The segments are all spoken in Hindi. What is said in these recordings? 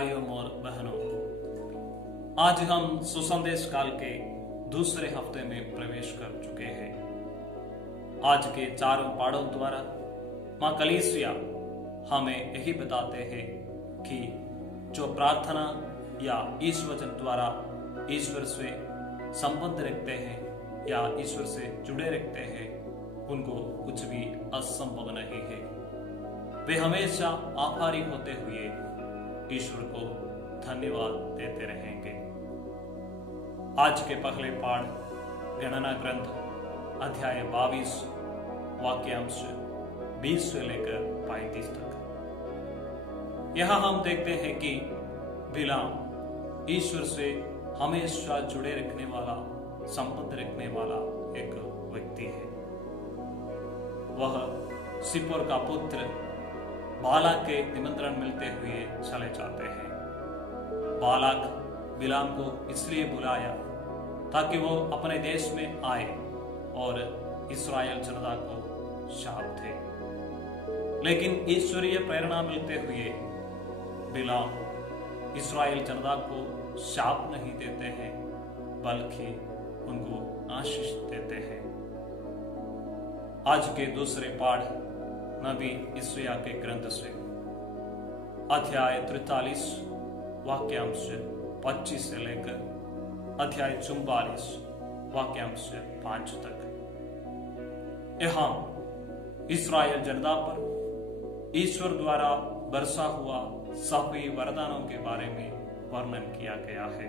भाइयों और बहनों, आज हम सुसंदेश काल के दूसरे हफ्ते में प्रवेश कर चुके हैं। आज के चारों पाठों द्वारा मां कलीसिया हमें यही बताते हैं कि जो प्रार्थना या ईश्वर वचन द्वारा ईश्वर से संबंध रखते हैं या ईश्वर से जुड़े रखते हैं, उनको कुछ भी असंभव नहीं है। वे हमेशा आभारी होते हुए ईश्वर को धन्यवाद देते रहेंगे। आज के पहले पाठ गणना ग्रंथ अध्याय 22 वाक्यांश 20 से लेकर 35 तक। यहां हम देखते हैं कि बिलाम ईश्वर से हमेशा जुड़े रखने वाला, संबंध रखने वाला एक व्यक्ति है। वह सिप्पोर का पुत्र बालाक के निमंत्रण मिलते हुए चले जाते हैं। बालाक बिलाम को इसलिए बुलाया ताकि वो अपने देश में आए और इस्राएल जनता को शाप दे। लेकिन ईश्वरीय प्रेरणा मिलते हुए बिलाम इस्राएल जनता को शाप नहीं देते हैं, बल्कि उनको आशीष देते हैं। आज के दूसरे पाठ नबी यशायाह के ग्रंथ से अध्याय 43 वाक्यांश 25 से लेकर अध्याय 44 वाक्यांश 5 तक। यहां इस्राएल जनता पर ईश्वर द्वारा बरसा हुआ सभी वरदानों के बारे में वर्णन किया गया है।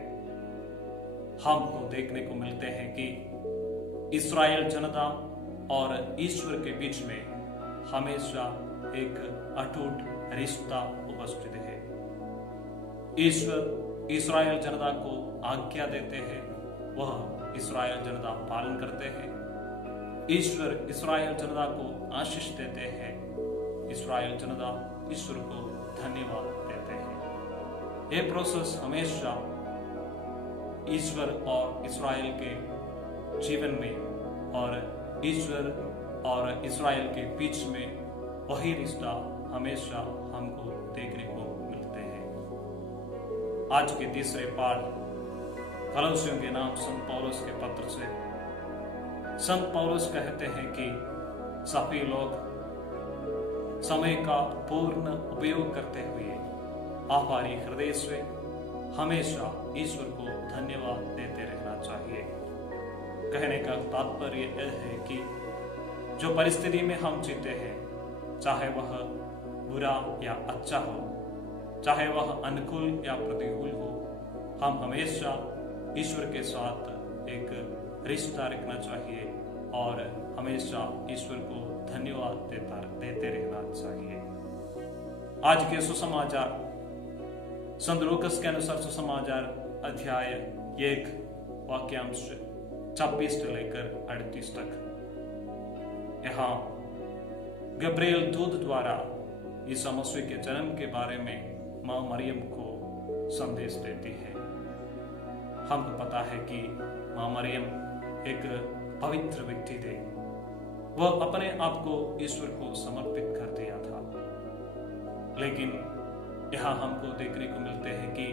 हमको देखने को मिलते हैं कि इस्राएल जनता और ईश्वर के बीच में हमेशा एक अटूट रिश्ता उपस्थित है। ईश्वर इस्राएल जनता को आज्ञा देते हैं, वह इस्राएल जनता पालन करते हैं। ईश्वर इस्राएल जनता को आशीष देते हैं, इस्राएल जनता ईश्वर को धन्यवाद देते हैं। ये प्रोसेस हमेशा ईश्वर और इस्राएल के जीवन में और ईश्वर और इस्राएल के बीच में वही रिश्ता हमेशा हमको देखने को मिलते हैं। आज के तीसरे पाठ कलोसियों के नाम संत पौलुस के पत्र से संत पौलुस कहते हैं कि सभी लोग समय का पूर्ण उपयोग करते हुए आभारी हृदय से हमेशा ईश्वर को धन्यवाद देते रहना चाहिए। कहने का तात्पर्य यह है कि जो परिस्थिति में हम जीते हैं, चाहे वह बुरा या अच्छा हो, चाहे वह अनुकूल या प्रतिकूल हो, हम हमेशा ईश्वर के साथ एक रिश्ता रखना चाहिए और हमेशा ईश्वर को धन्यवाद देते रहना चाहिए। आज के सुसमाचार संत लूकास के अनुसार सुसमाचार अध्याय 1 वाक्यांश 26 से लेकर 38 तक। यहां गब्रिएल दूत द्वारा ईसा मसीह के जन्म के बारे में मां मरियम को संदेश देती है। हमको पता है कि मां मरियम एक पवित्र व्यक्ति थे। वह अपने आप को ईश्वर को समर्पित कर दिया था। लेकिन यहां हमको देखने को मिलते हैं कि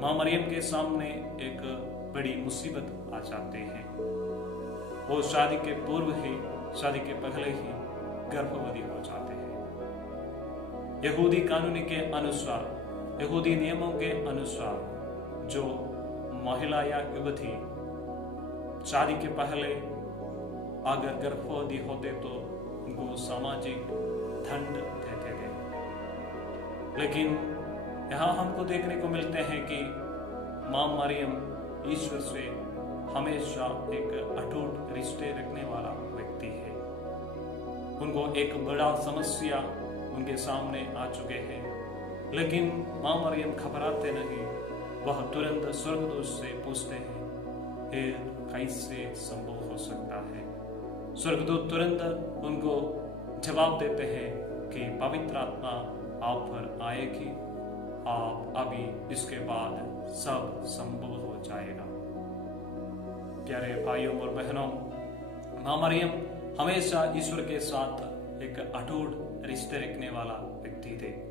मां मरियम के सामने एक बड़ी मुसीबत आ जाती है। वो शादी के पूर्व ही, शादी के पहले ही गर्भवती हो जाते हैं। यहूदी कानून के अनुसार, यहूदी नियमों के अनुसार जो महिला या युवती शादी के पहले अगर गर्भवती होते तो उनको सामाजिक दंड देते थे। लेकिन यहां हमको देखने को मिलते हैं कि मां मरियम ईश्वर से हमेशा एक अटूट रिश्ते रखने वाला व्यक्ति है। उनको एक बड़ा समस्या उनके सामने आ चुके हैं, लेकिन मां मरियम घबराते नहीं। वह तुरंत स्वर्गदूत से पूछते हैं, ये कैसे संभव हो सकता है? स्वर्गदूत तुरंत उनको जवाब देते हैं कि पवित्र आत्मा आप पर आएगी, आप अभी इसके बाद सब संभव हो जाएगा। प्यारे भाइयों और बहनों, मां मरियम हमेशा ईश्वर के साथ एक अटूट रिश्ते रखने वाला व्यक्ति थे।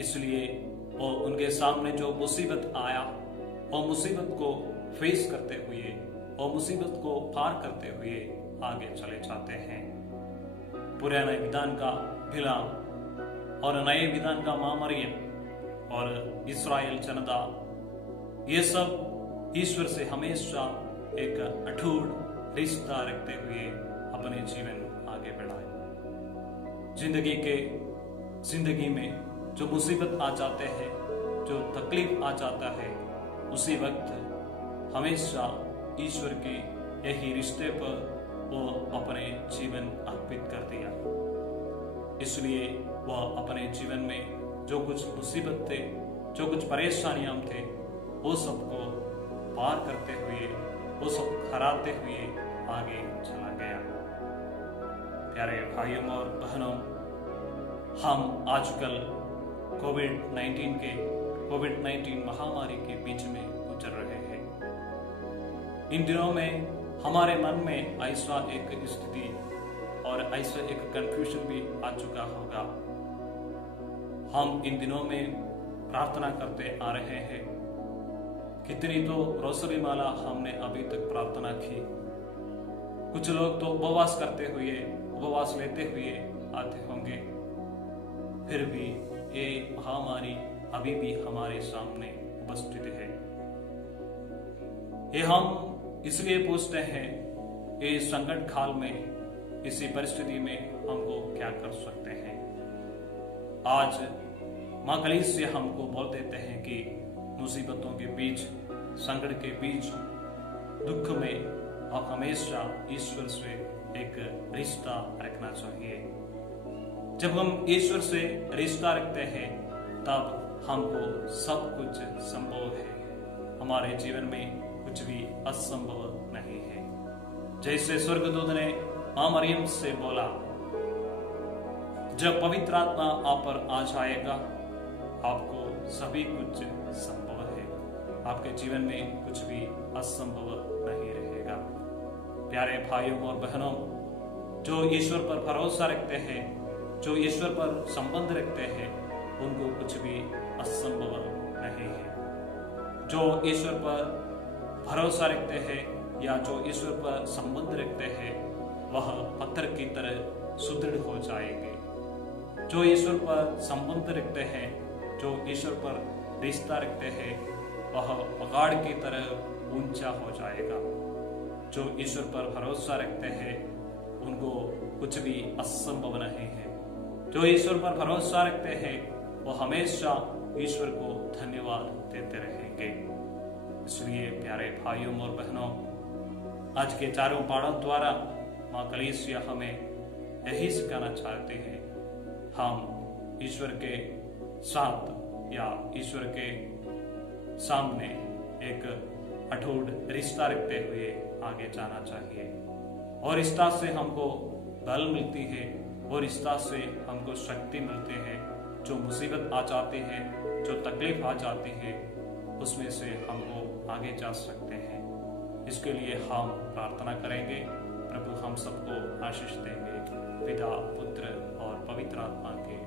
इसलिए और उनके सामने जो मुसीबत आया और मुसीबत को फेस करते हुए और मुसीबत को पार करते हुए आगे चले जाते हैं। पुराने विधान का बिलाम और नए विधान का मां मरियम और इस्राएल जनता, ये सब ईश्वर से हमेशा एक अटूट रिश्ता रखते हुए अपने जीवन आगे बढ़ाए। जिंदगी में जो मुसीबत आ जाते हैं, जो तकलीफ आ जाता है, उसी वक्त हमेशा ईश्वर के यही रिश्ते पर वो अपने जीवन अर्पित कर दिया। इसलिए वह अपने जीवन में जो कुछ मुसीबत थे, जो कुछ परेशानियां थे, वो सबको पार करते हुए, वो सब हराते हुए आगे चला गया। प्यारे भाइयों और बहनों, हम आजकल कोविड-19 महामारी के बीच में गुजर रहे हैं। इन दिनों में हमारे मन में ऐसा एक स्थिति और ऐसा एक कंफ्यूजन भी आ चुका होगा। हम इन दिनों में प्रार्थना करते आ रहे हैं। कितनी तो रोसरी माला हमने अभी तक प्रार्थना की। कुछ लोग तो उपवास करते हुए, उपवास लेते हुए आते होंगे। फिर भी ये महामारी अभी भी हमारे सामने उपस्थित है। ये हम इसलिए पूछते हैं, ये संकट काल में, इसी परिस्थिति में हमको क्या कर सकते हैं। आज मां कलीसिया हमको बोल देते हैं कि मुसीबतों के बीच, संकट के बीच, दुख में आप हमेशा ईश्वर से एक रिश्ता रखना चाहिए। जब हम ईश्वर से रिश्ता रखते हैं तब हमको सब कुछ संभव है। हमारे जीवन में कुछ भी असंभव नहीं है। जैसे स्वर्गदूत ने मां मरियम से बोला, जब पवित्र आत्मा आप पर आ जाएगा, आपको सभी कुछ संभव है। आपके जीवन में कुछ भी असंभव नहीं रहेगा। प्यारे भाइयों और बहनों, जो ईश्वर पर भरोसा रखते हैं, जो ईश्वर पर संबंध रखते हैं, उनको कुछ भी असंभव नहीं है। जो ईश्वर पर भरोसा रखते हैं या जो ईश्वर पर संबंध रखते हैं, वह पत्थर की तरह सुदृढ़ हो जाएंगे। जो ईश्वर पर संबंध रखते हैं, जो ईश्वर पर रिश्ता रखते हैं, वह पहाड़ की तरह ऊंचा हो जाएगा। जो ईश्वर पर भरोसा रखते हैं, उनको कुछ भी असंभव नहीं है। जो ईश्वर पर भरोसा रखते हैं, वो हमेशा ईश्वर को धन्यवाद देते रहेंगे। इसलिए प्यारे भाइयों और बहनों, आज के चारों पाठों द्वारा मां कलीसिया हमें यही सिखाना चाहते हैं। हम ईश्वर के साथ या ईश्वर के सामने एक अटूट रिश्ता रखते हुए आगे जाना चाहिए। और रिश्ता से हमको बल मिलती है, और रिश्ता से हमको शक्ति मिलती है। जो मुसीबत आ जाती है, जो तकलीफ आ जाती है, उसमें से हमको आगे जा सकते हैं। इसके लिए हम प्रार्थना करेंगे। प्रभु हम सबको आशीष देंगे, पिता, पुत्र और पवित्र आत्मा के